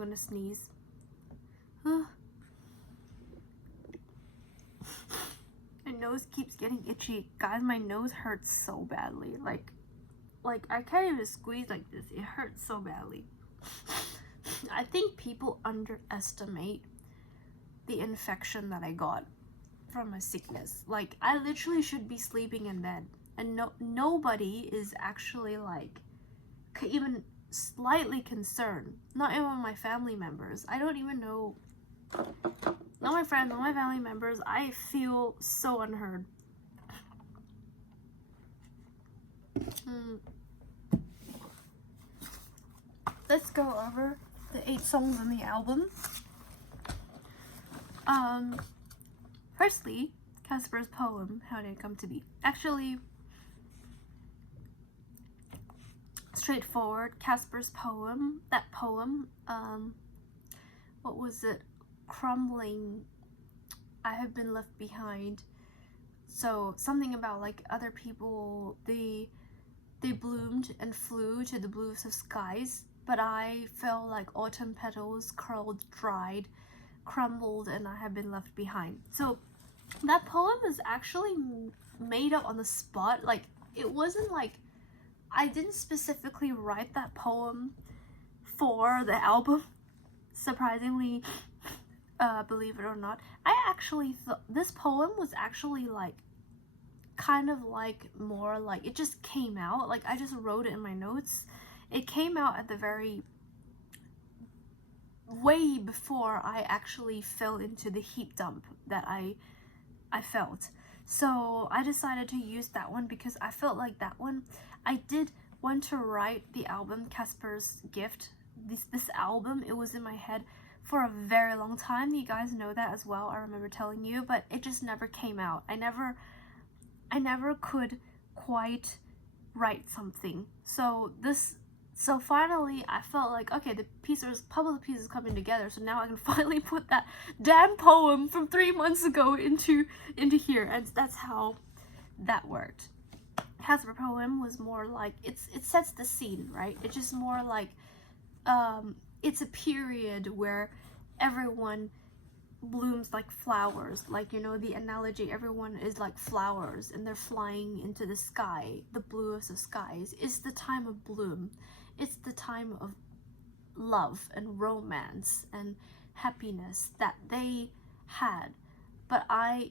gonna sneeze. My nose keeps getting itchy. Guys, my nose hurts so badly. Like I can't even squeeze like this. It hurts so badly. I think people underestimate the infection that I got from a sickness. Like, I literally should be sleeping in bed, and nobody is actually like even slightly concerned. Not even my family members. I don't even know. Not my friends, not my family members. I feel so unheard. Let's go over the 8 songs on the album. Firstly, Casper's poem, How Did It Come to Be? Actually, straightforward. Casper's poem, that poem, what was it? Crumbling, I have been left behind. So something about like other people, they bloomed and flew to the bluest of skies, but I felt like autumn petals curled, dried, crumbled, and I have been left behind. So that poem is actually made up on the spot. Like, it wasn't like I didn't specifically write that poem for the album, surprisingly. Believe it or not, I actually thought this poem was actually like kind of like more like it just came out. Like, I just wrote it in my notes. It came out at the very way before I actually fell into the heat dump that I felt. So I decided to use that one because I felt like that one, I did want to write the album Casper's Gift. This album, it was in my head for a very long time. You guys know that as well, I remember telling you, but it just never came out. I never could quite write something. So finally I felt like, okay, the puzzle pieces coming together, so now I can finally put that damn poem from 3 months ago into here, and that's how that worked. Casper poem was more like, it sets the scene, right? It's just more like, it's a period where everyone blooms like flowers. Like, you know, the analogy, everyone is like flowers and they're flying into the sky, the bluest of skies. It's the time of bloom. It's the time of love and romance and happiness that they had. But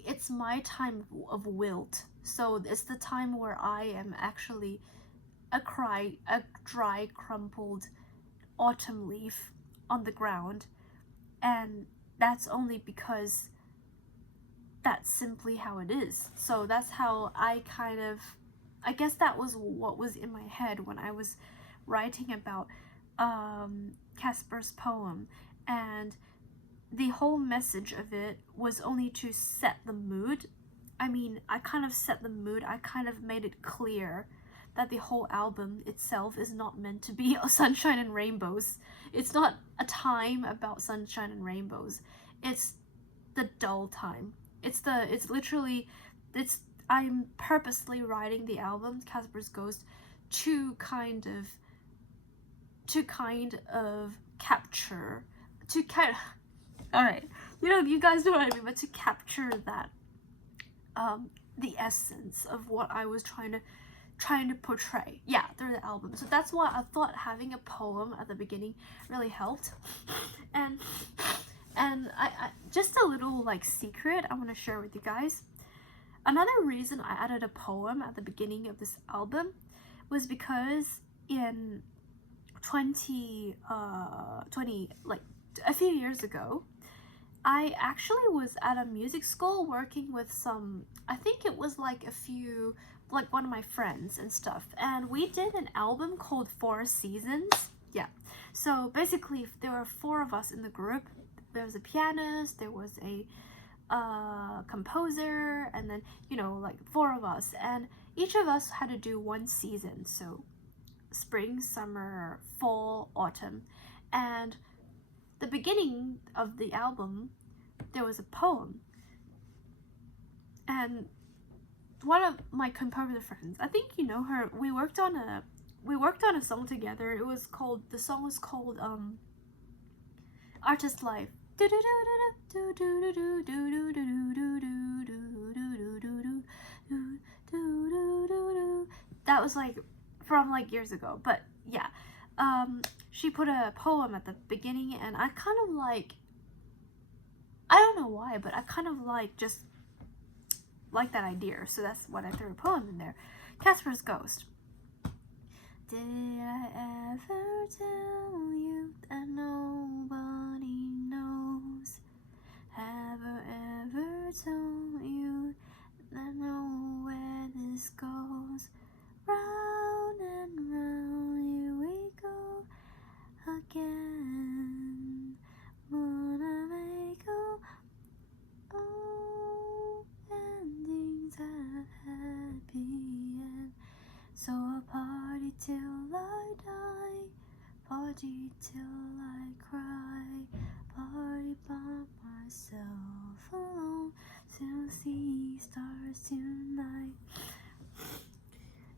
it's my time of wilt. So it's the time where I am actually a dry, crumpled autumn leaf on the ground, and that's only because that's simply how it is. So that's how I guess that was what was in my head when I was writing about Casper's poem, and the whole message of it was only to set the mood. I mean, I kind of set the mood. I kind of made it clear that the whole album itself is not meant to be sunshine and rainbows. It's not a time about sunshine and rainbows. It's the dull time. I'm purposely writing the album Casper's Ghost to kind of capture, alright, you know, you guys know what I mean, but to capture that, the essence of what I was trying to portray, yeah, through the album. So that's why I thought having a poem at the beginning really helped. And I just a little like secret I want to share with you guys. Another reason I added a poem at the beginning of this album was because in 20 like a few years ago, I actually was at a music school working with some, I think it was like one of my friends and stuff, and we did an album called 4 Seasons. Yeah, so basically there were 4 of us in the group. There was a pianist, there was a composer, and then, you know, like 4 of us, and each of us had to do 1 season, so spring, summer, fall, autumn. And the beginning of the album, there was a poem, and one of my composer friends, I think you know her, we worked on a song together. The song was called Artist Life. That was like from like years ago, but yeah. She put a poem at the beginning, and I kind of like, I don't know why, but I kind of like just like that idea, so that's what I threw a poem in there. Casper's Ghost. Did I ever tell you that nobody knows? Have I ever told you that I know where this goes? Round and round here we go again. Wanna make all endings a happy end. So a party till I die, party till I cry, party by myself alone, till see stars tonight.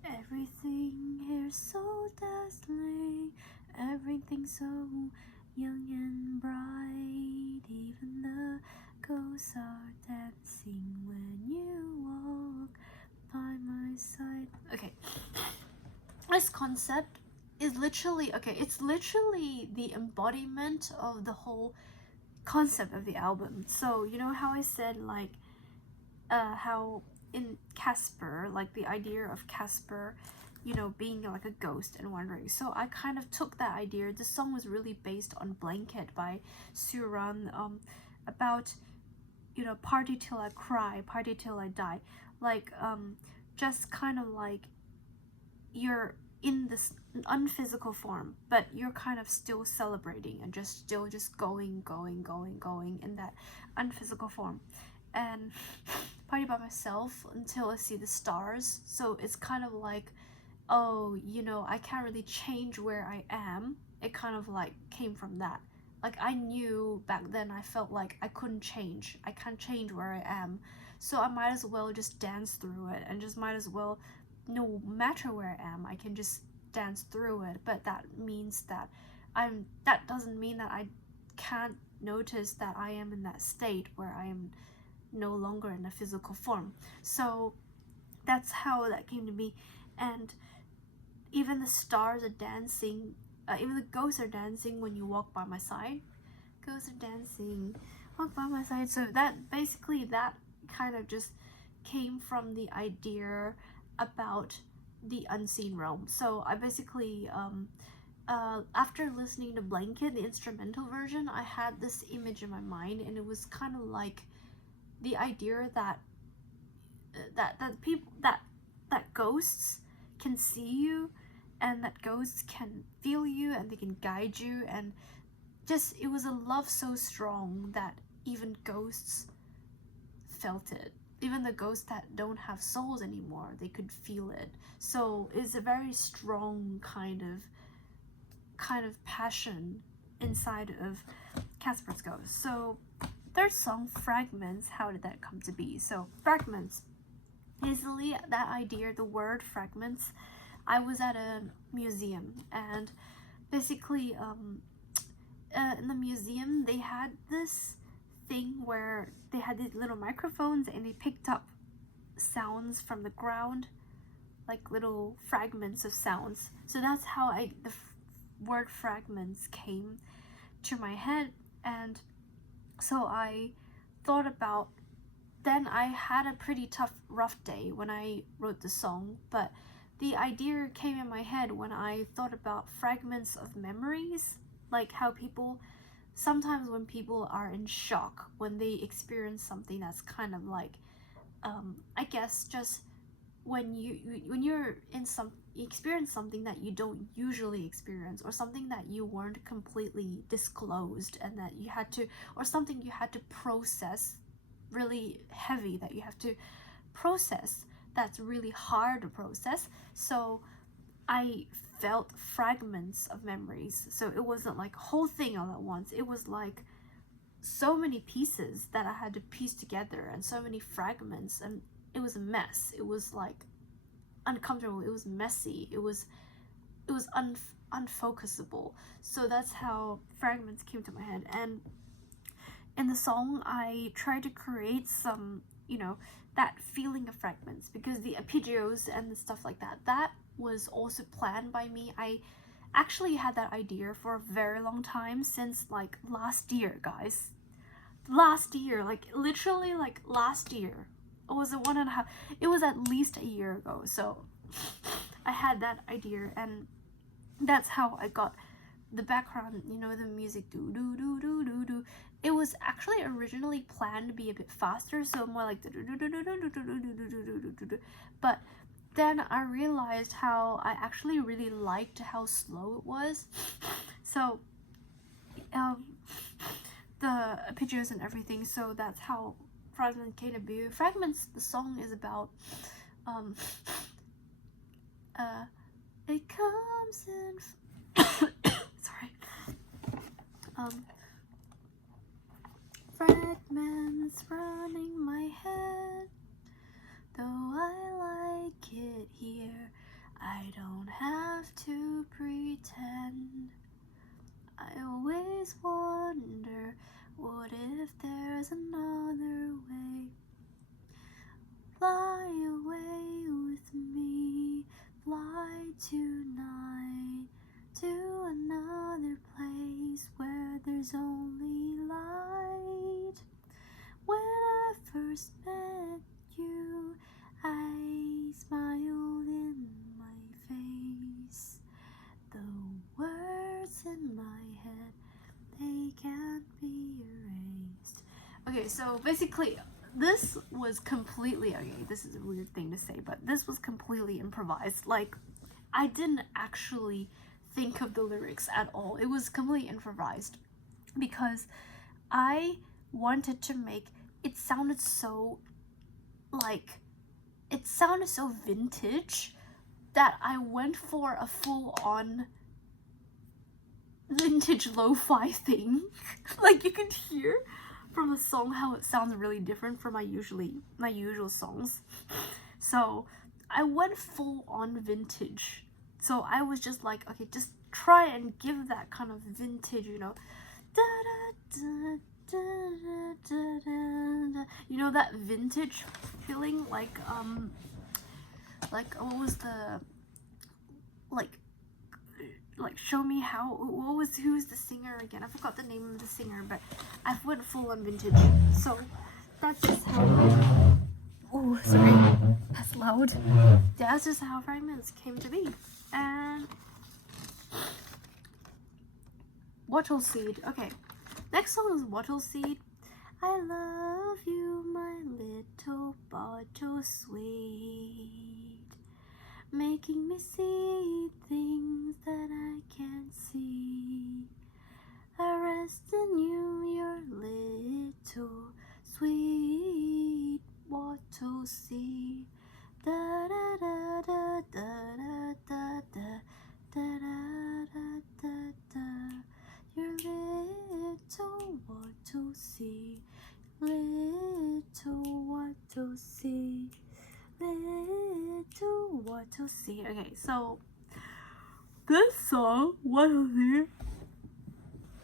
Everything here's so dazzling, everything so young and bright, even the ghosts are dancing when you walk by my side. Okay, this concept is literally, okay, it's literally the embodiment of the whole concept of the album. So you know how I said like how in Casper, like the idea of Casper, you know, being like a ghost and wandering. So I kind of took that idea. This song was really based on Blanket by Suran, about, you know, party till I cry, party till I die. Like just kind of like you're in this unphysical form, but you're kind of still celebrating and just going in that unphysical form. And party by myself until I see the stars. So it's kind of like, oh, you know, I can't really change where I am. It kind of like came from that. Like I knew back then, I felt like I couldn't change. I can't change where I am. So I might as well just dance through it, and just might as well, no matter where I am, I can just dance through it. But that means that that doesn't mean that I can't notice that I am in that state where I am no longer in a physical form. So that's how that came to be. And even the stars are dancing, even the ghosts are dancing when you walk by my side. Ghosts are dancing, walk by my side. So that basically, that kind of just came from the idea about the unseen realm. So I basically after listening to Blanket, the instrumental version, I had this image in my mind, and it was kind of like the idea that people that ghosts can see you, and that ghosts can feel you, and they can guide you, and just, it was a love so strong that even ghosts felt it. Even the ghosts that don't have souls anymore, they could feel it. So it's a very strong kind of passion inside of Casper's Ghost. So third song, Fragments, how did that come to be? So Fragments, easily that idea, the word fragments, I was at a museum, and basically in the museum they had this thing where they had these little microphones, and they picked up sounds from the ground, like little fragments of sounds. So that's how the word fragments came to my head. And so I thought about, then I had a pretty rough day when I wrote the song, but the idea came in my head when I thought about fragments of memories, like how people, sometimes when people are in shock, when they experience something that's kind of like, I guess just when you're in you experience something that you don't usually experience, or something that you weren't completely disclosed, and that you had to, or something you had to process really heavy, that you have to process, that's really hard to process. So I felt fragments of memories. So it wasn't like a whole thing all at once. It was like so many pieces that I had to piece together, and so many fragments, and it was a mess. It was like uncomfortable. It was messy. It was unfocusable. So that's how Fragments came to my head. And in the song, I tried to create some, you know, that feeling of Fragments, because the arpeggios and the stuff like that, that was also planned by me. I actually had that idea for a very long time, since like last year, guys. Last year, like literally like last year. It was a 1.5, it was at least a year ago. So I had that idea, and that's how I got the background, you know, the music, do do do do do do. It was actually originally planned to be a bit faster, so more like but then I realized how I actually really liked how slow it was. So the arpeggios and everything, so that's how Fragments came to be. Fragments, the song is about it comes in sorry. Fragments running my head, though I like it here, I don't have to pretend. I always wonder, what if there's another way? Fly away with me, fly tonight to another place where there's only light. When I first met you, I smiled in my face. The words in my head, they can't be erased. Okay, so basically, this was completely, okay, this is a weird thing to say, but this was completely improvised. Like, I didn't actually think of the lyrics at all. It was completely improvised, because I wanted to make it sounded so, like, it sounded so vintage that I went for a full-on vintage lo-fi thing. Like, you can hear from the song how it sounds really different from my usual songs. So I went full-on vintage. So I was just like, okay, just try and give that kind of vintage, you know, da da da da da da da, you know, that vintage feeling, like what was the, like show me how, who's the singer again? I forgot the name of the singer, but I went full on vintage. So that's just how, oh sorry, that's loud. That's just how Fragments came to be. And Wattle Seed. Okay, next song is Wattle Seed. I love you, my little bottle sweet, making me see things that I can't see. I rest in you, your little sweet wattle seed. Da da da da da da da da da da da da. Your little wattle seed, little wattle seed, little wattle seed. Okay, so this song, Wattle Seed,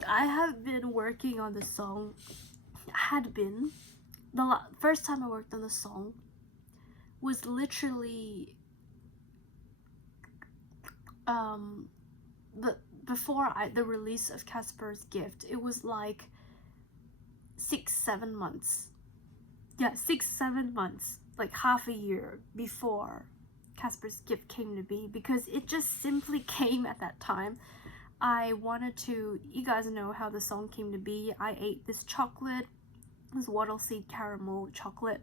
I have been working on this song. The first time I worked on the song was literally before the release of Casper's Gift. It was like 6-7 months. Yeah, 6-7 months, like half a year before Casper's Gift came to be, because it just simply came at that time. I wanted to, you guys know how the song came to be. I ate this chocolate, this wattle seed caramel chocolate.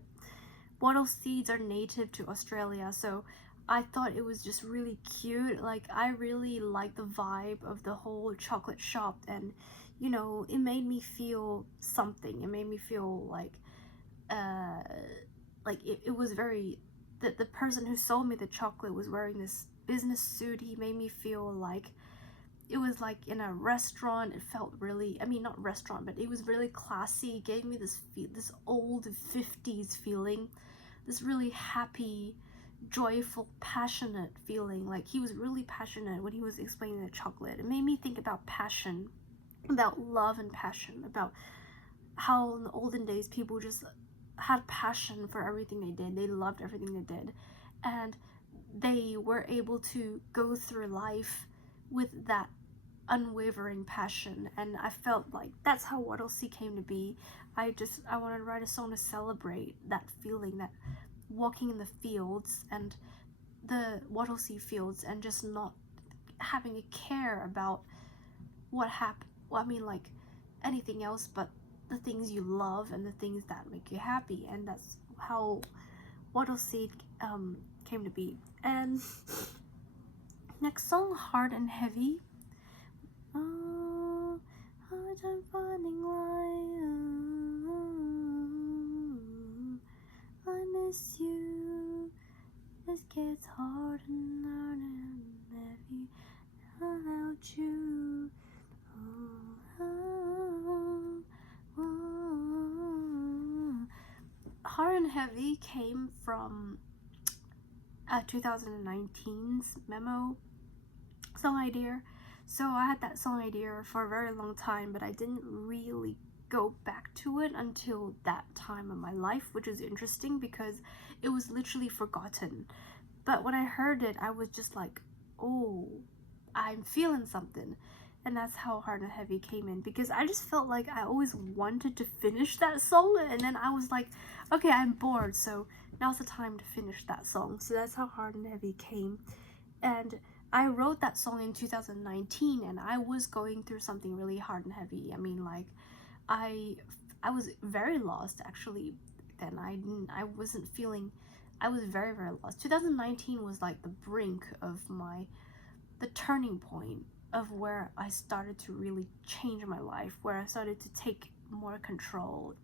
Wattle seeds are native to Australia, so I thought it was just really cute. Like, I really liked the vibe of the whole chocolate shop, and you know, it made me feel something. It made me feel like it was very, the person who sold me the chocolate was wearing this business suit. He made me feel like it was like in a restaurant. It felt really, I mean, not restaurant, but it was really classy. It gave me this old 50s feeling, this really happy, joyful, passionate feeling. Like he was really passionate when he was explaining the chocolate. It made me think about passion, about love and passion, about how in the olden days people just had passion for everything they did. They loved everything they did, and they were able to go through life with that unwavering passion. And I felt like that's how What C came to be. I wanted to write a song to celebrate that feeling, that walking in the fields and the Wattlesea fields, and just not having a care about what happened. Well, I mean, like anything else but the things you love and the things that make you happy. And that's how Wattlesea came to be. And next song, Hard and Heavy. Hard and finding light. I miss you. This gets hard and heavy without you. Hard and Heavy came from 2019's memo song idea. So I had that song idea for a very long time, but I didn't really go back to it until that time of my life, which is interesting because it was literally forgotten. But when I heard it, I was just like, oh, I'm feeling something. And that's how Hard and Heavy came in, because I just felt like I always wanted to finish that song, and then I was like, okay, I'm bored, so now's the time to finish that song. So that's how Hard and Heavy came. And I wrote that song in 2019, and I was going through something really hard and heavy. I mean, like, I was very lost, actually. Then I wasn't feeling, I was very, very lost. 2019 was like the brink of the turning point of where I started to really change my life, where I started to take more control,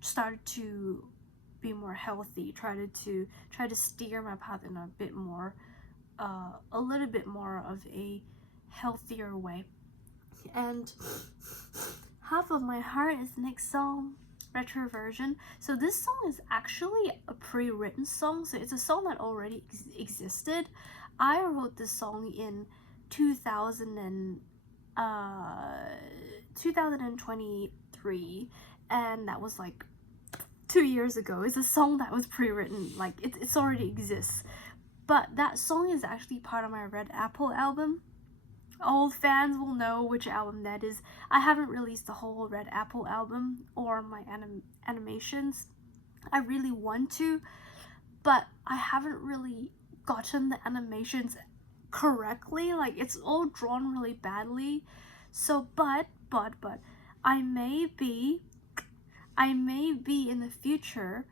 started to be more healthy, try to steer my path in a little bit more of a healthier way. And Half of My Heart is the next song, retro version. So this song is actually a pre-written song, so it's a song that already existed. I wrote this song in 2023, and that was like 2 years ago. It's a song that was pre-written, like it's already exists. But that song is actually part of my Red Apple album. Old fans will know which album that is. I haven't released the whole Red Apple album or my animations. I really want to, but I haven't really gotten the animations correctly. Like, it's all drawn really badly. So, but I may be in the future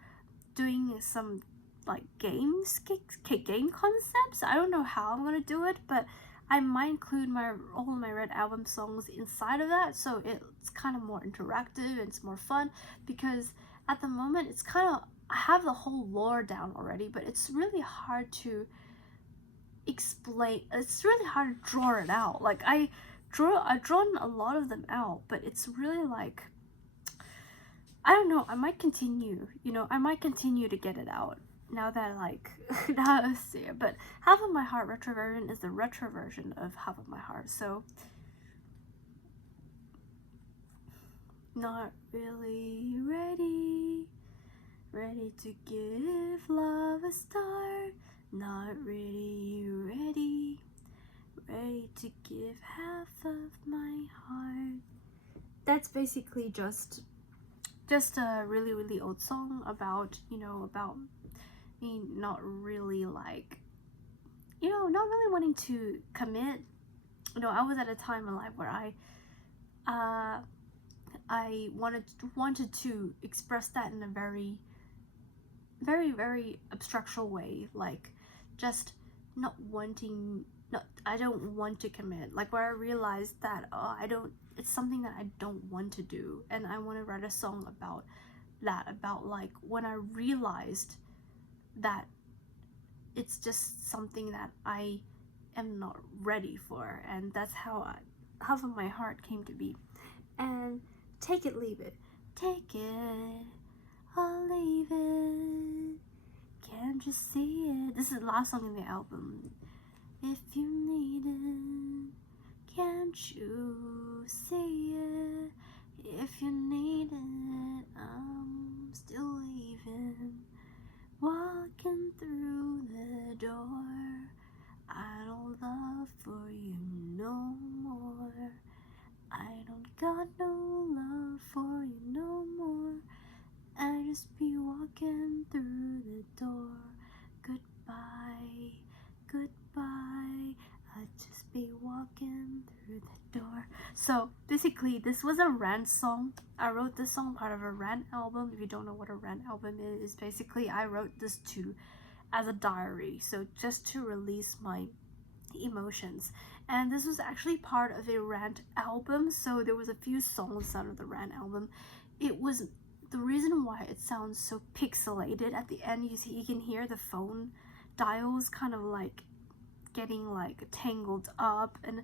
doing some like game concepts. I don't know how I'm gonna do it, but I might include all of my Red Album songs inside of that, so it's kind of more interactive and it's more fun, because at the moment it's kind of, I have the whole lore down already, but it's really hard to explain. It's really hard to draw it out. Like, I've drawn a lot of them out, but it's really like, I don't know, I might continue to get it out now that now I see it. But Half of My Heart retro version is the retro version of Half of My Heart. So, not really ready to give love a start, not really ready to give half of my heart. That's basically just a really, really old song about me not really not really wanting to commit. I was at a time in life where I wanted to express that in a very, very, very abstractual way, like just I don't want to commit, like where I realized that it's something that I don't want to do, and I want to write a song about that, about like when I realized that it's just something that I am not ready for, and that's how Half of My Heart came to be. And Take It, Leave It. Take it or leave it. can't you see it? This is the last song in the album. If you need it, can't you see it? If you need it, I'm still leaving. Walking through the door, I don't love for you no more. I don't got no love for you no more. I just be walking through the door. Goodbye, goodbye. I just be walking through the door. So basically, this was a rant song. I wrote this song part of a rant album. If you don't know what a rant album is, basically I wrote this as a diary. So just to release my emotions. And this was actually part of a rant album. So there was a few songs out of the rant album. It was the reason why it sounds so pixelated at the end. You can hear the phone dials kind of like getting like tangled up, and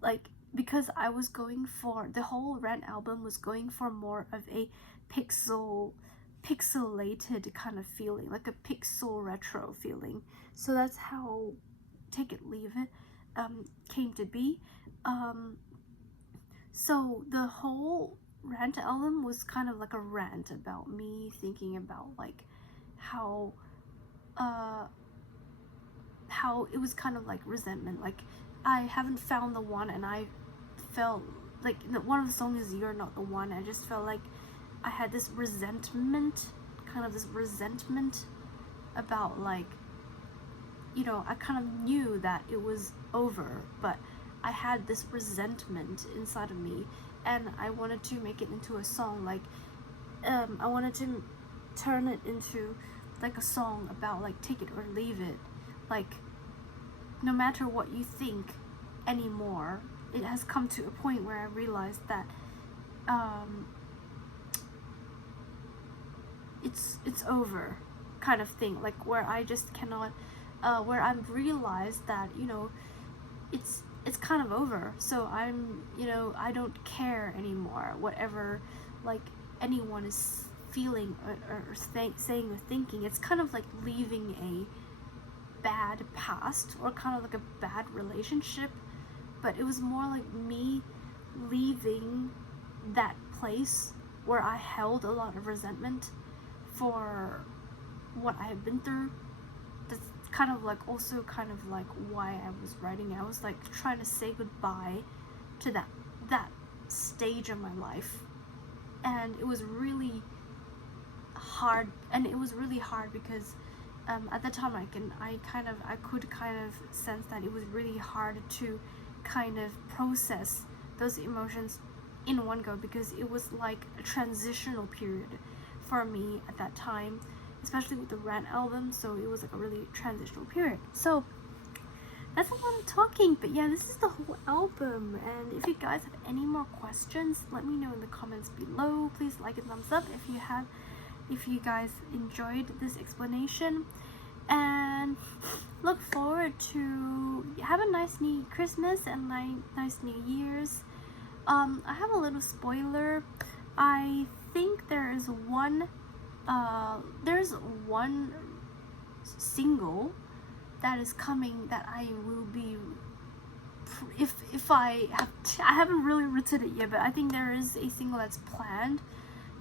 like because I was going for the whole rant album was going for more of a pixelated kind of feeling, like a pixel retro feeling. So that's how Take It Leave It came to be. So the whole rant album was kind of like a rant about me thinking about like how it was kind of like resentment, like I haven't found the one, and I felt like one of the songs is You're Not the One. I just felt like I had this resentment about like, you know, I kind of knew that it was over, but I had this resentment inside of me, and I wanted to make it into a song. Like I wanted to turn it into like a song about like take it or leave it. Like no matter what you think anymore, it has come to a point where I realized that it's over kind of thing, like where I just cannot where I've realized that, you know, it's kind of over. So I'm, you know, I don't care anymore whatever like anyone is feeling or saying or thinking. It's kind of like leaving a bad past or kind of like a bad relationship, but it was more like me leaving that place where I held a lot of resentment for what I had been through. That's kind of like also kind of like why I was writing. I was like trying to say goodbye to that stage of my life, and it was really hard. And it was really hard because at the time I could kind of sense that it was really hard to kind of process those emotions in one go, because it was like a transitional period for me at that time, especially with the rant album. So it was like a really transitional period. So that's a lot of talking, but yeah, this is the whole album. And if you guys have any more questions, let me know in the comments below. Please like and thumbs up if you guys enjoyed this explanation, and look forward to have a nice new Christmas and nice New Year's. I have a little spoiler. I think there's one single that is coming that I will be, if I haven't really written it yet, but I think there is a single that's planned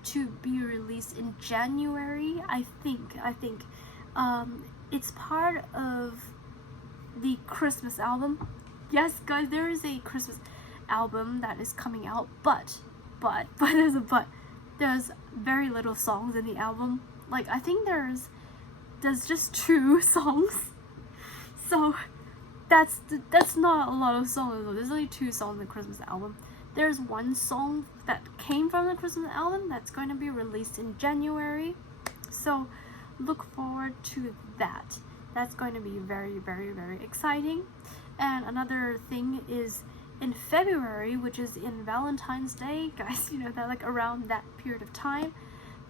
to be released in January. I think it's part of the Christmas album. Yes, guys, there is a Christmas album that is coming out, but there's a but. There's very little songs in the album. Like I think there's just 2 songs. So that's not a lot of songs. There's only 2 songs in the Christmas album. There's 1 song that came from the Christmas album that's going to be released in January. So look forward to that. That's going to be very, very, very exciting. And another thing is in February, which is in Valentine's Day, guys, you know, that like around that period of time,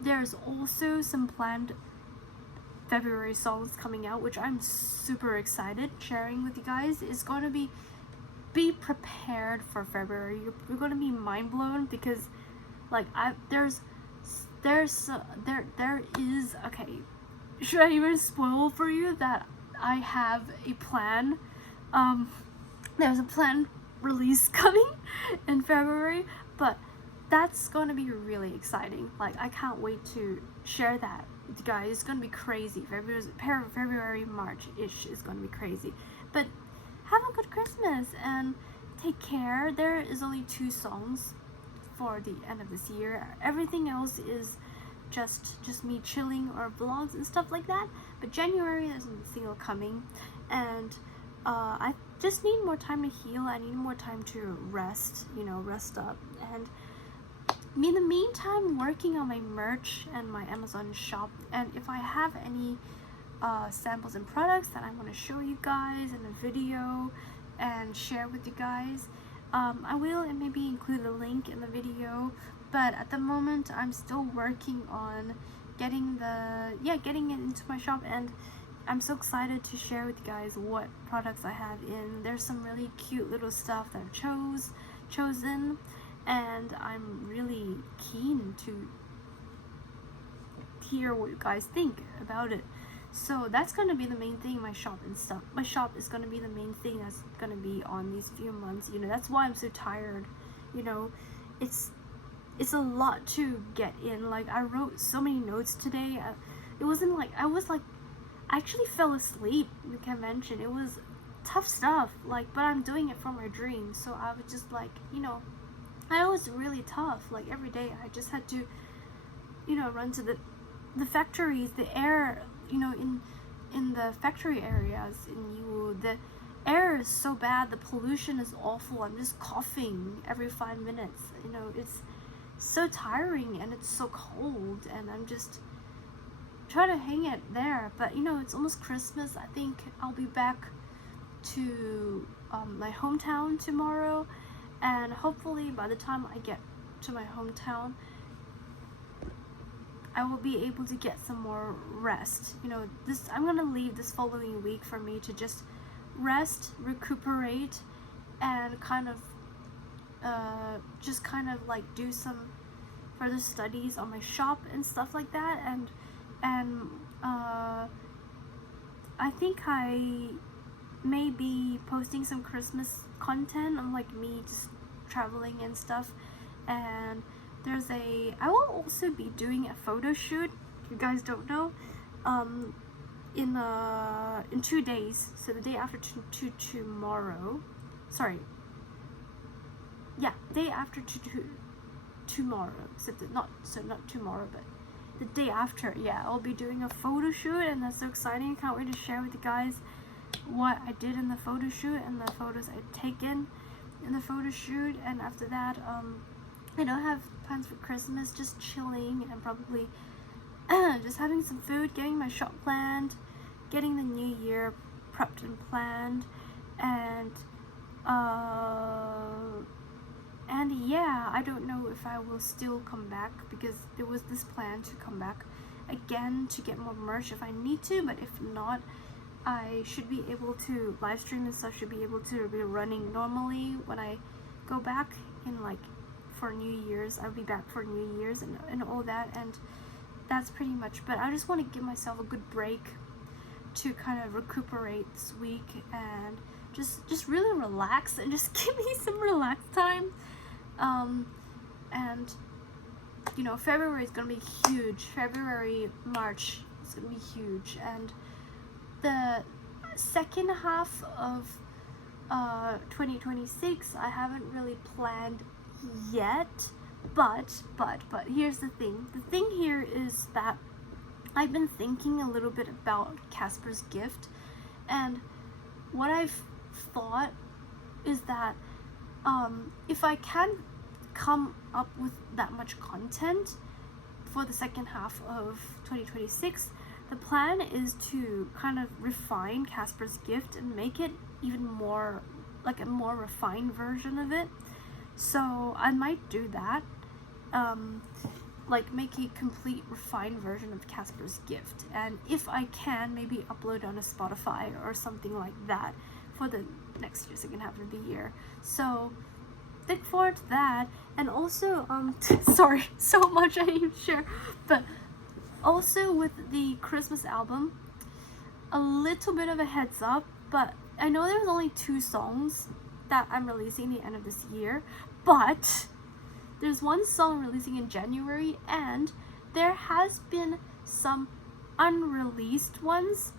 there's also some planned February songs coming out, which I'm super excited sharing with you guys. It's going to be prepared for February. You're going to be mind blown, because like there is okay, should I even spoil for you that I have a plan? There's a planned release coming in February, but that's going to be really exciting. Like, I can't wait to share that with you guys. It's going to be crazy. February, March-ish is going to be crazy. But have a good Christmas and take care. There is only 2 songs for the end of this year. Everything else is just me chilling or vlogs and stuff like that. But January, there's a single coming, and I just need more time to heal. I need more time to rest, rest up. And in the meantime, working on my merch and my Amazon shop. And if I have any samples and products that I want to show you guys in a video and share with you guys, I will, and maybe include a link in the video. But at the moment, I'm still working on getting it into my shop, and I'm so excited to share with you guys what products I have in. There's some really cute little stuff that I've chosen, and I'm really keen to hear what you guys think about it. So that's going to be the main thing, my shop and stuff. My shop is going to be the main thing that's going to be on these few months. That's why I'm so tired. It's a lot to get in. Like, I wrote so many notes today. It wasn't like, I actually fell asleep in the convention. It was tough stuff, like, but I'm doing it for my dream. So I was just like, I was really tough. Like, every day I just had to, run to the factories, the air, in the factory areas the air is so bad, the pollution is awful. I'm just coughing every 5 minutes. It's so tiring, and it's so cold, and I'm just trying to hang it there. But it's almost Christmas. I think I'll be back to my hometown tomorrow, and hopefully by the time I get to my hometown, I will be able to get some more rest. I'm gonna leave this following week for me to just rest, recuperate, and kind of like do some further studies on my shop and stuff like that. And I think I may be posting some Christmas content on, like, me just traveling and stuff. And I will also be doing a photo shoot, if you guys don't know, in 2 days. So the day after tomorrow, day after tomorrow. So not tomorrow, but the day after. Yeah, I'll be doing a photo shoot, and that's so exciting. I can't wait to share with you guys what I did in the photo shoot and the photos I'd taken in the photo shoot. And after that, I don't have plans for Christmas, just chilling and probably just having some food, getting my shop planned, getting the new year prepped and planned, and yeah, I don't know if I will still come back, because there was this plan to come back again to get more merch if I need to. But if not, I should be able to live stream and stuff, should be able to be running normally when I go back in, like, for New Year's. I'll be back for New Year's and all that, and that's pretty much. But I just want to give myself a good break to kind of recuperate this week and just really relax and just give me some relax time. And February is gonna be huge. February, March is gonna be huge, and the second half of 2026 I haven't really planned yet, but here's the thing. The thing here is that I've been thinking a little bit about Casper's gift, and what I've thought is that if I can come up with that much content for the second half of 2026, the plan is to kind of refine Casper's gift and make it even more like a more refined version of it. So I might do that, like make a complete refined version of Casper's gift, and if I can, maybe upload on a Spotify or something like that for the next year, second half of the year. So look forward to that. And also sorry, so much I need to share, but Also with the Christmas album, a little bit of a heads up, but I know there's only 2 songs that I'm releasing at the end of this year, but there's one song releasing in January, and there has been some unreleased ones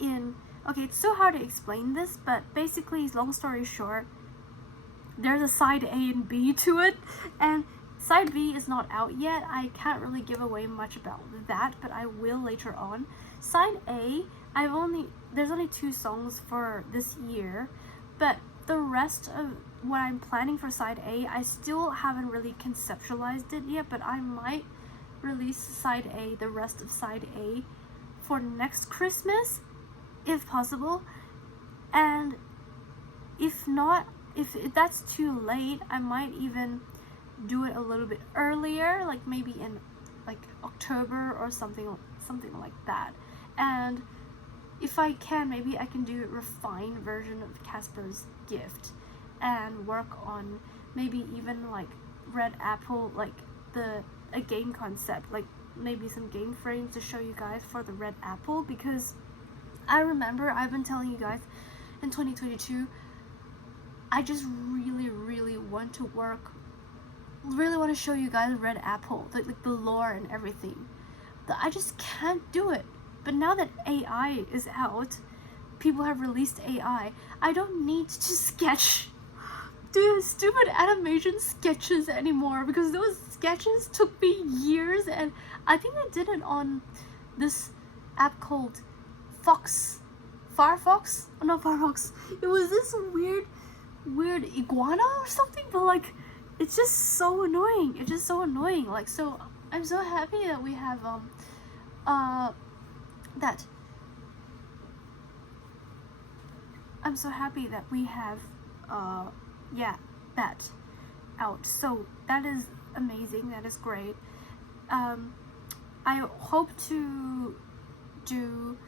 in, okay, it's so hard to explain this, but basically, long story short, there's a side A and B to it, and side B is not out yet. I can't really give away much about that, but I will later on. Side A, there's only 2 songs for this year, but the rest of what I'm planning for side A, I still haven't really conceptualized it yet, but I might release side A, the rest of side A, for next Christmas, if possible. And if not, if that's too late, I might even do it a little bit earlier, like maybe in like October or something like that. And if I can, maybe I can do a refined version of Casper's Gift and work on maybe even like Red Apple, like a game concept, like maybe some game frames to show you guys for the Red Apple, because I remember I've been telling you guys in 2022 I just really want to show you guys Red Apple, like the lore and everything. I just can't do it. But now that AI is out, people have released AI, I don't need to do stupid animation sketches anymore, because those sketches took me years, and I think I did it on this app called Firefox? Oh, not Firefox. It was this weird iguana or something, but like, it's just so annoying. It's just so annoying. Like, so I'm so happy that we have that that out. So that is amazing. That is great. I hope to do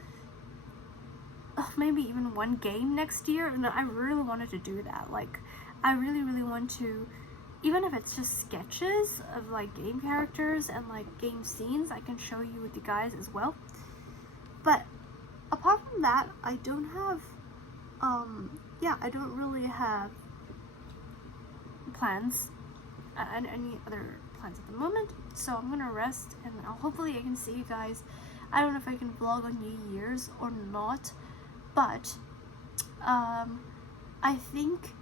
maybe even one game next year, and I really wanted to do that. Like, I really want to, even if it's just sketches of like game characters and like game scenes, I can show you with you guys as well. But apart from that, I don't have I don't really have plans and any other plans at the moment, so I'm gonna rest, and hopefully I can see you guys. I don't know if I can vlog on New Year's or not, but I think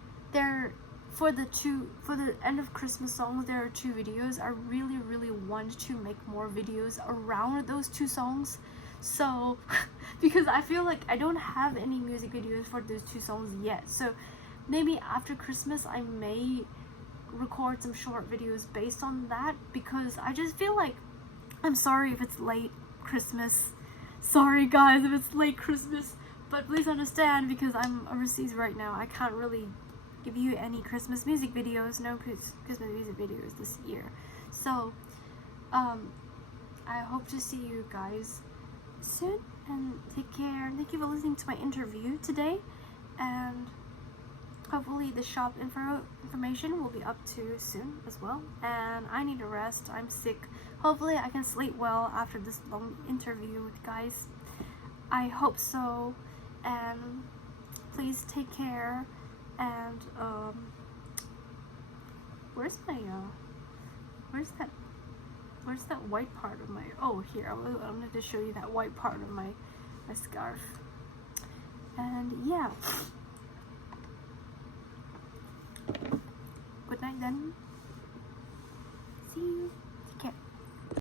for the end of Christmas songs, there are 2 videos. I really want to make more videos around those 2 songs. So because I feel like I don't have any music videos for those 2 songs yet, so maybe after Christmas I may record some short videos based on that, because I just feel like, I'm sorry if it's late Christmas, sorry guys if it's late Christmas, but please understand, because I'm overseas right now. I can't really give you any Christmas music videos, no Christmas music videos this year. So I hope to see you guys soon, and take care. Thank you for listening to my interview today, and hopefully the shop information will be up too soon as well. And I need to rest. I'm sick. Hopefully I can sleep well after this long interview with guys. I hope so, and please take care. And where's that white part of my, oh, here, I'm going to show you that white part of my scarf. And yeah, good night then.